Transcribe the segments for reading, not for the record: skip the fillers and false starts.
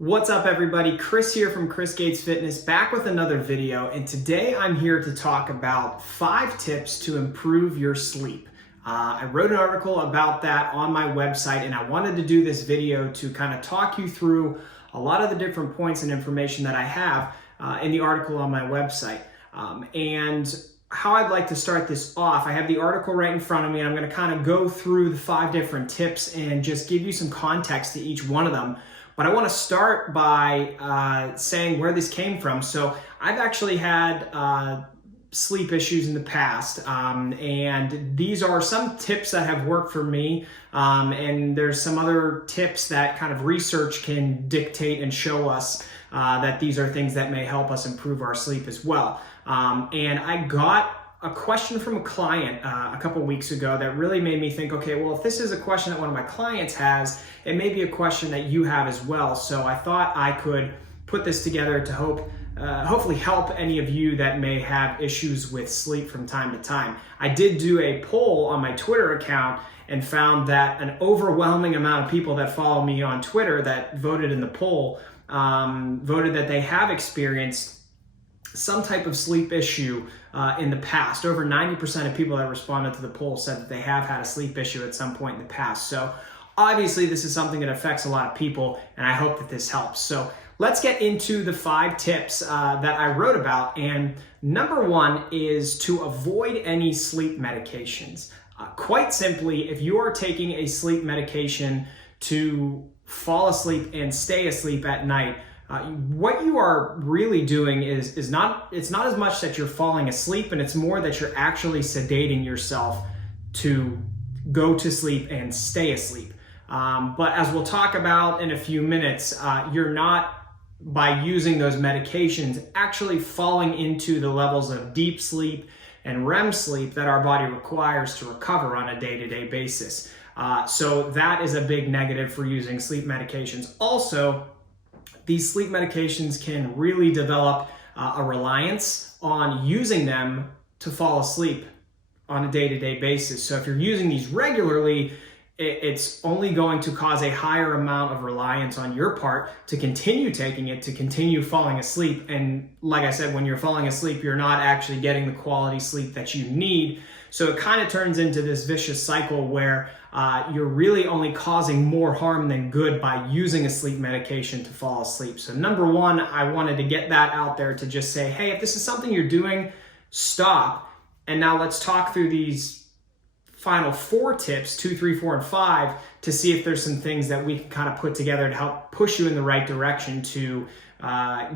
What's up everybody? Chris here from Chris Gates Fitness, back with another video, and today I'm here to talk about 5 tips to improve your sleep. I wrote an article about that on my website, and I wanted to do this video to kind of talk you through a lot of the different points and information that I have in the article on my website. And how I'd like to start this off, I have the article right in front of me, and I'm going to kind of go through the 5 different tips and just give you some context to each one of them. But I want to start by saying where this came from. So I've actually had sleep issues in the past, and these are some tips that have worked for me, and there's some other tips that kind of research can dictate and show us that these are things that may help us improve our sleep as well. And I got a question from a client a couple weeks ago that really made me think, okay, well, if this is a question that one of my clients has, it may be a question that you have as well. So I thought I could put this together to hopefully help any of you that may have issues with sleep from time to time. I did do a poll on my Twitter account and found that an overwhelming amount of people that follow me on Twitter that voted in the poll voted that they have experienced some type of sleep issue in the past. Over 90% of people that responded to the poll said that they have had a sleep issue at some point in the past. So obviously this is something that affects a lot of people, and I hope that this helps. So let's get into the 5 tips that I wrote about. And number 1 is to avoid any sleep medications. Quite simply, if you are taking a sleep medication to fall asleep and stay asleep at night, what you are really doing it's not as much that you're falling asleep, and it's more that you're actually sedating yourself to go to sleep and stay asleep. But as we'll talk about in a few minutes, you're not, by using those medications, actually falling into the levels of deep sleep and REM sleep that our body requires to recover on a day-to-day basis. So that is a big negative for using sleep medications. Also, these sleep medications can really develop a reliance on using them to fall asleep on a day-to-day basis. So if you're using these regularly, it's only going to cause a higher amount of reliance on your part to continue taking it, to continue falling asleep. And like I said, when you're falling asleep, you're not actually getting the quality sleep that you need. So it kind of turns into this vicious cycle where you're really only causing more harm than good by using a sleep medication to fall asleep. So number 1, I wanted to get that out there to just say, hey, if this is something you're doing, stop. And now let's talk through these final 4 tips, 2, 3, 4, and 5, to see if there's some things that we can kind of put together to help push you in the right direction to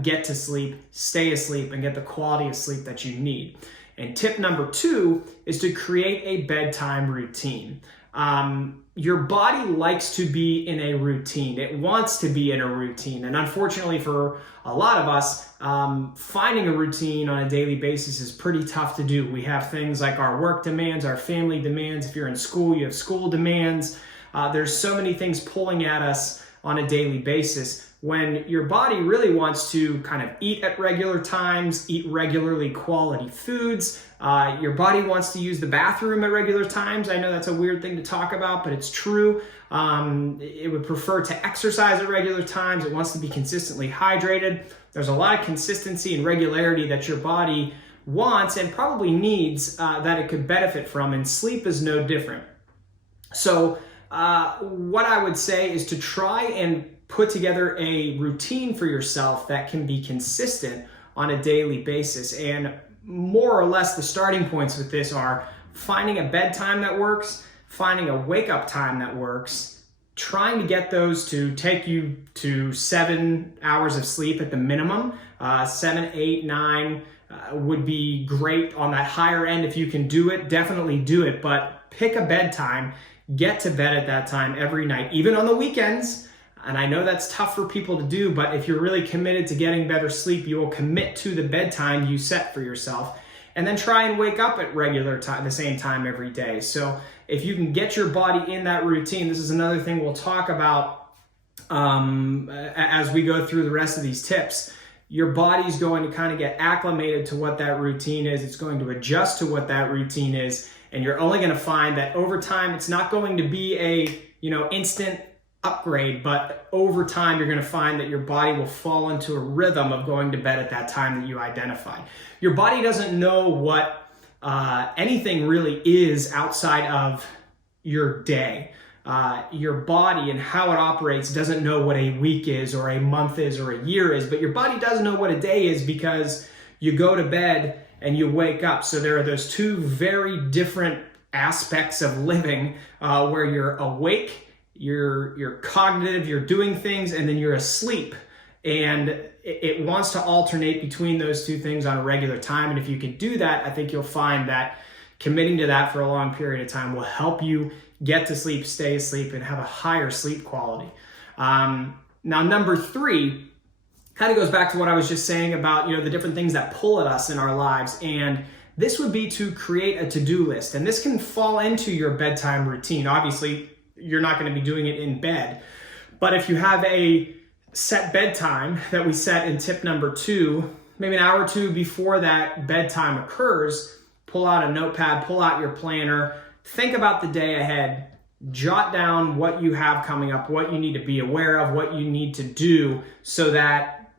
get to sleep, stay asleep, and get the quality of sleep that you need. And tip number 2 is to create a bedtime routine. Your body likes to be in a routine. It wants to be in a routine. And unfortunately for a lot of us, finding a routine on a daily basis is pretty tough to do. We have things like our work demands, our family demands. If you're in school, you have school demands. There's so many things pulling at us on a daily basis, when your body really wants to kind of eat at regular times, eat regularly quality foods. Your body wants to use the bathroom at regular times. I know that's a weird thing to talk about, but it's true. It would prefer to exercise at regular times. It wants to be consistently hydrated. There's a lot of consistency and regularity that your body wants and probably needs that it could benefit from, and sleep is no different. So what I would say is to try and put together a routine for yourself that can be consistent on a daily basis. And more or less the starting points with this are finding a bedtime that works, finding a wake-up time that works, trying to get those to take you to 7 hours of sleep at the minimum. 7, 8, 9 would be great. On that higher end, if you can do it, definitely do it. But pick a bedtime, get to bed at that time every night, even on the weekends. And I know that's tough for people to do, but if you're really committed to getting better sleep, you will commit to the bedtime you set for yourself, and then try and wake up at regular time, the same time every day. So if you can get your body in that routine, this is another thing we'll talk about as we go through the rest of these tips. Your body's going to kind of get acclimated to what that routine is. It's going to adjust to what that routine is. And you're only going to find that over time, it's not going to be a, instant upgrade, but over time you're going to find that your body will fall into a rhythm of going to bed at that time that you identified. Your body doesn't know what anything really is outside of your day. Your body and how it operates doesn't know what a week is or a month is or a year is, but your body does know what a day is because you go to bed and you wake up. So there are those two very different aspects of living where you're awake, you're cognitive, you're doing things, and then you're asleep. And it wants to alternate between those two things on a regular time. And if you can do that, I think you'll find that committing to that for a long period of time will help you get to sleep, stay asleep, and have a higher sleep quality. Now, number 3 kind of goes back to what I was just saying about, the different things that pull at us in our lives. And this would be to create a to-do list. And this can fall into your bedtime routine. Obviously, you're not going to be doing it in bed. But if you have a set bedtime that we set in tip number 2, maybe an hour or two before that bedtime occurs, pull out a notepad, pull out your planner, think about the day ahead, jot down what you have coming up, what you need to be aware of, what you need to do, so that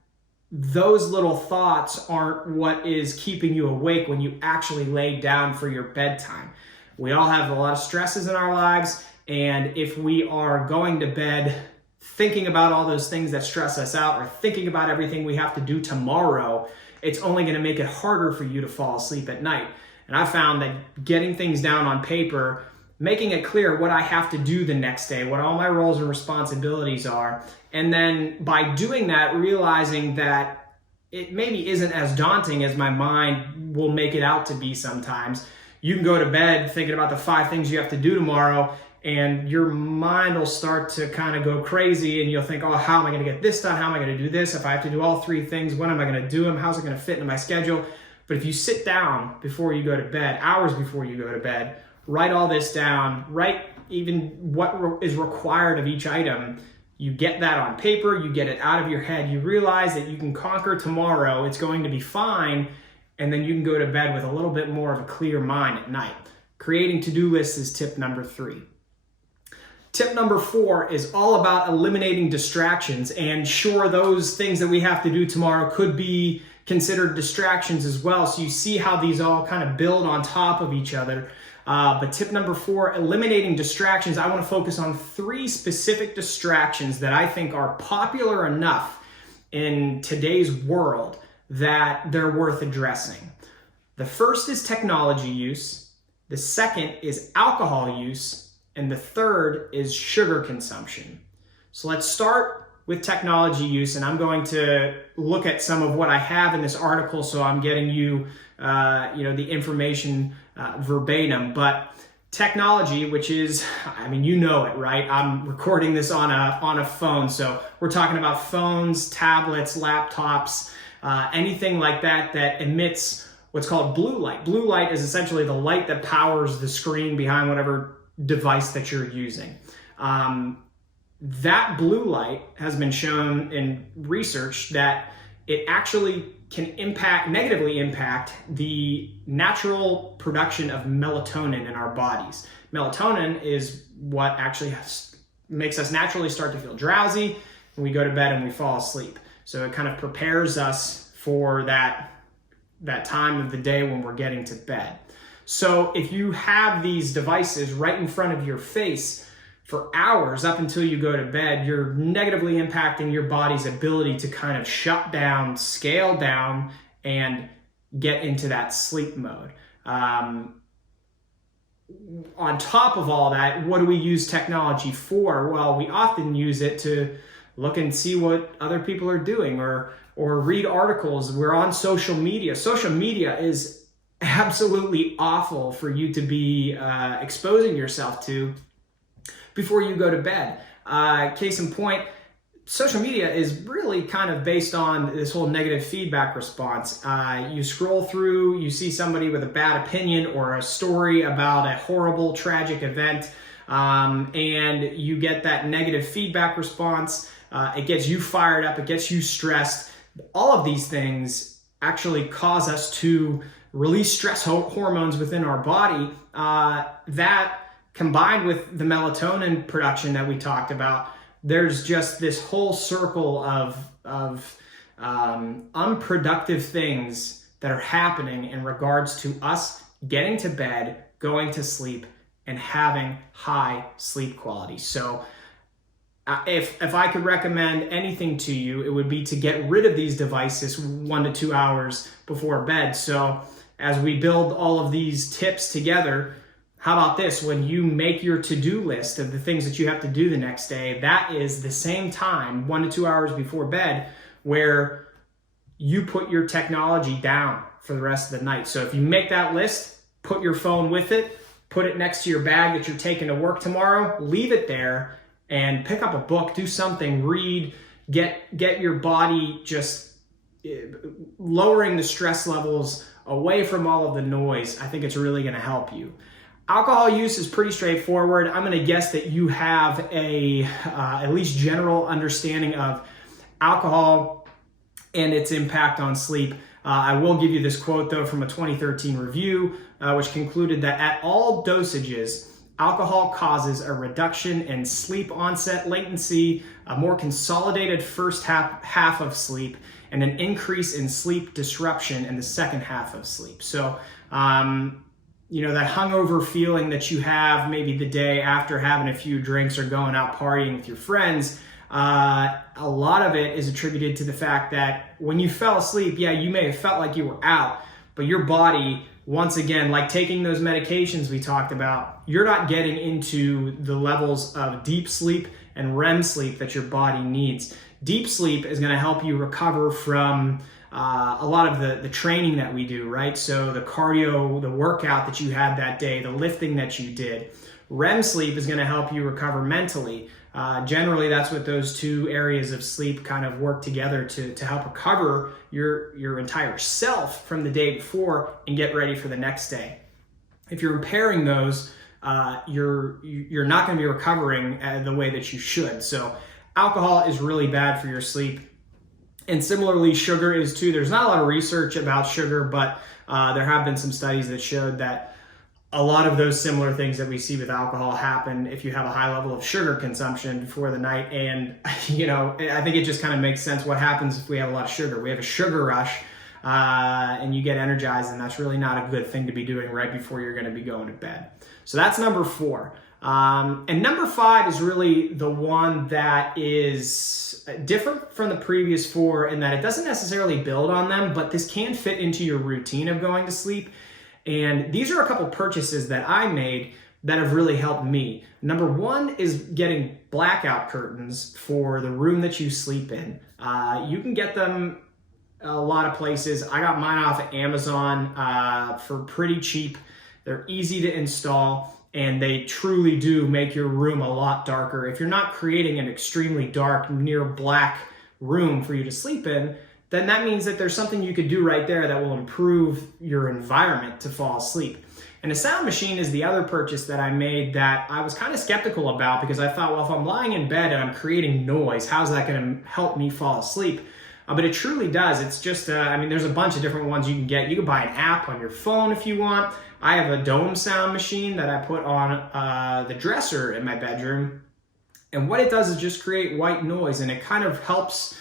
those little thoughts aren't what is keeping you awake when you actually lay down for your bedtime. We all have a lot of stresses in our lives, and if we are going to bed thinking about all those things that stress us out or thinking about everything we have to do tomorrow, it's only going to make it harder for you to fall asleep at night. And I found that getting things down on paper, making it clear what I have to do the next day, what all my roles and responsibilities are, and then by doing that, realizing that it maybe isn't as daunting as my mind will make it out to be sometimes. You can go to bed thinking about the 5 things you have to do tomorrow, and your mind will start to kind of go crazy, and you'll think, oh, how am I going to get this done? How am I going to do this? If I have to do all 3 things, when am I going to do them? How's it going to fit into my schedule? But if you sit down before you go to bed, hours before you go to bed, write all this down, write even what is required of each item. You get that on paper, you get it out of your head, you realize that you can conquer tomorrow, it's going to be fine, and then you can go to bed with a little bit more of a clear mind at night. Creating to-do lists is tip number 3. Tip number 4 is all about eliminating distractions, and sure, those things that we have to do tomorrow could be considered distractions as well. So you see how these all kind of build on top of each other. But tip number 4, eliminating distractions. I want to focus on 3 specific distractions that I think are popular enough in today's world that they're worth addressing. The first is technology use. The second is alcohol use. And the third is sugar consumption. So let's start with technology use, and I'm going to look at some of what I have in this article, so I'm getting you, the information verbatim. But technology, which is, you know it, right? I'm recording this on a phone, so we're talking about phones, tablets, laptops, anything like that that emits what's called blue light. Blue light is essentially the light that powers the screen behind whatever device that you're using. That blue light has been shown in research that it actually can negatively impact the natural production of melatonin in our bodies. Melatonin is what actually makes us naturally start to feel drowsy when we go to bed and we fall asleep. So it kind of prepares us for that time of the day when we're getting to bed. So if you have these devices right in front of your face for hours up until you go to bed, you're negatively impacting your body's ability to kind of shut down, scale down, and get into that sleep mode. On top of all that, what do we use technology for? Well, we often use it to look and see what other people are doing or read articles. We're on social media. Social media is absolutely awful for you to be exposing yourself to before you go to bed. Case in point, social media is really kind of based on this whole negative feedback response. You scroll through, you see somebody with a bad opinion or a story about a horrible, tragic event, and you get that negative feedback response. It gets you fired up, it gets you stressed. All of these things actually cause us to release stress hormones within our body that, combined with the melatonin production that we talked about, there's just this whole circle of unproductive things that are happening in regards to us getting to bed, going to sleep, and having high sleep quality. So if I could recommend anything to you, it would be to get rid of these devices 1 to 2 hours before bed. So as we build all of these tips together, how about this? When you make your to-do list of the things that you have to do the next day, that is the same time, 1 to 2 hours before bed, where you put your technology down for the rest of the night. So if you make that list, put your phone with it, put it next to your bag that you're taking to work tomorrow, leave it there, and pick up a book, do something, read, get your body just lowering the stress levels away from all of the noise. I think it's really going to help you. Alcohol use is pretty straightforward. I'm going to guess that you have a at least general understanding of alcohol and its impact on sleep. I will give you this quote though from a 2013 review, which concluded that at all dosages, alcohol causes a reduction in sleep onset latency, a more consolidated first half of sleep, and an increase in sleep disruption in the second half of sleep. So, that hungover feeling that you have maybe the day after having a few drinks or going out partying with your friends, a lot of it is attributed to the fact that when you fell asleep, yeah, you may have felt like you were out, but your body, once again, like taking those medications we talked about, you're not getting into the levels of deep sleep and REM sleep that your body needs. Deep sleep is going to help you recover from a lot of the training that we do, right? So the cardio, the workout that you had that day, the lifting that you did. REM sleep is going to help you recover mentally. Generally, that's what those two areas of sleep kind of work together to help recover your entire self from the day before and get ready for the next day. If you're impairing those, you're not going to be recovering the way that you should. So alcohol is really bad for your sleep. And similarly, sugar is too. There's not a lot of research about sugar, but there have been some studies that showed that a lot of those similar things that we see with alcohol happen if you have a high level of sugar consumption before the night. And, I think it just kind of makes sense what happens if we have a lot of sugar. We have a sugar rush and you get energized, and that's really not a good thing to be doing right before you're going to be going to bed. So that's number 4. And number 5 is really the one that is different from the previous 4 in that it doesn't necessarily build on them, but this can fit into your routine of going to sleep. And these are a couple purchases that I made that have really helped me. Number 1 is getting blackout curtains for the room that you sleep in. You can get them a lot of places. I got mine off of Amazon for pretty cheap. They're easy to install, and they truly do make your room a lot darker. If you're not creating an extremely dark, near black room for you to sleep in, then that means that there's something you could do right there that will improve your environment to fall asleep. And a sound machine is the other purchase that I made that I was kind of skeptical about, because I thought, well, if I'm lying in bed and I'm creating noise, how's that going to help me fall asleep? But it truly does. It's just, there's a bunch of different ones you can get. You can buy an app on your phone if you want. I have a dome sound machine that I put on the dresser in my bedroom. And what it does is just create white noise, and it kind of helps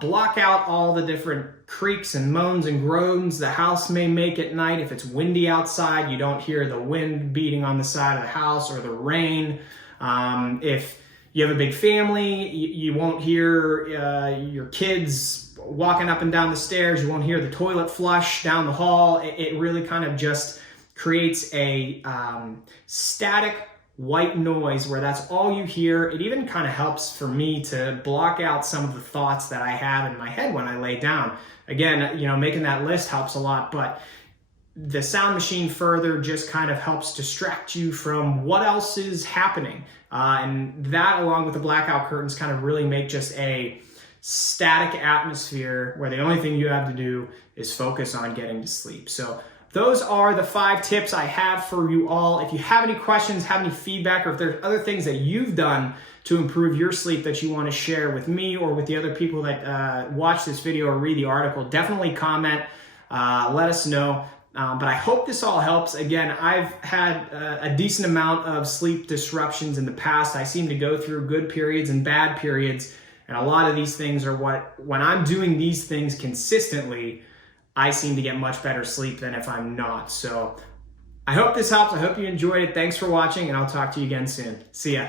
block out all the different creaks and moans and groans the house may make at night. If it's windy outside, you don't hear the wind beating on the side of the house or the rain. If you have a big family, you won't hear your kids walking up and down the stairs. You won't hear the toilet flush down the hall. It really kind of just creates a static white noise where that's all you hear. It even kind of helps for me to block out some of the thoughts that I have in my head when I lay down. Again, making that list helps a lot, but the sound machine further just kind of helps distract you from what else is happening. And that, along with the blackout curtains, kind of really make just a static atmosphere where the only thing you have to do is focus on getting to sleep. So those are the 5 tips I have for you all. If you have any questions, have any feedback, or if there's other things that you've done to improve your sleep that you want to share with me or with the other people that watch this video or read the article, definitely comment. Let us know. But I hope this all helps. Again, I've had a decent amount of sleep disruptions in the past. I seem to go through good periods and bad periods. And a lot of these things are when I'm doing these things consistently, I seem to get much better sleep than if I'm not. So I hope this helps. I hope you enjoyed it. Thanks for watching, and I'll talk to you again soon. See ya.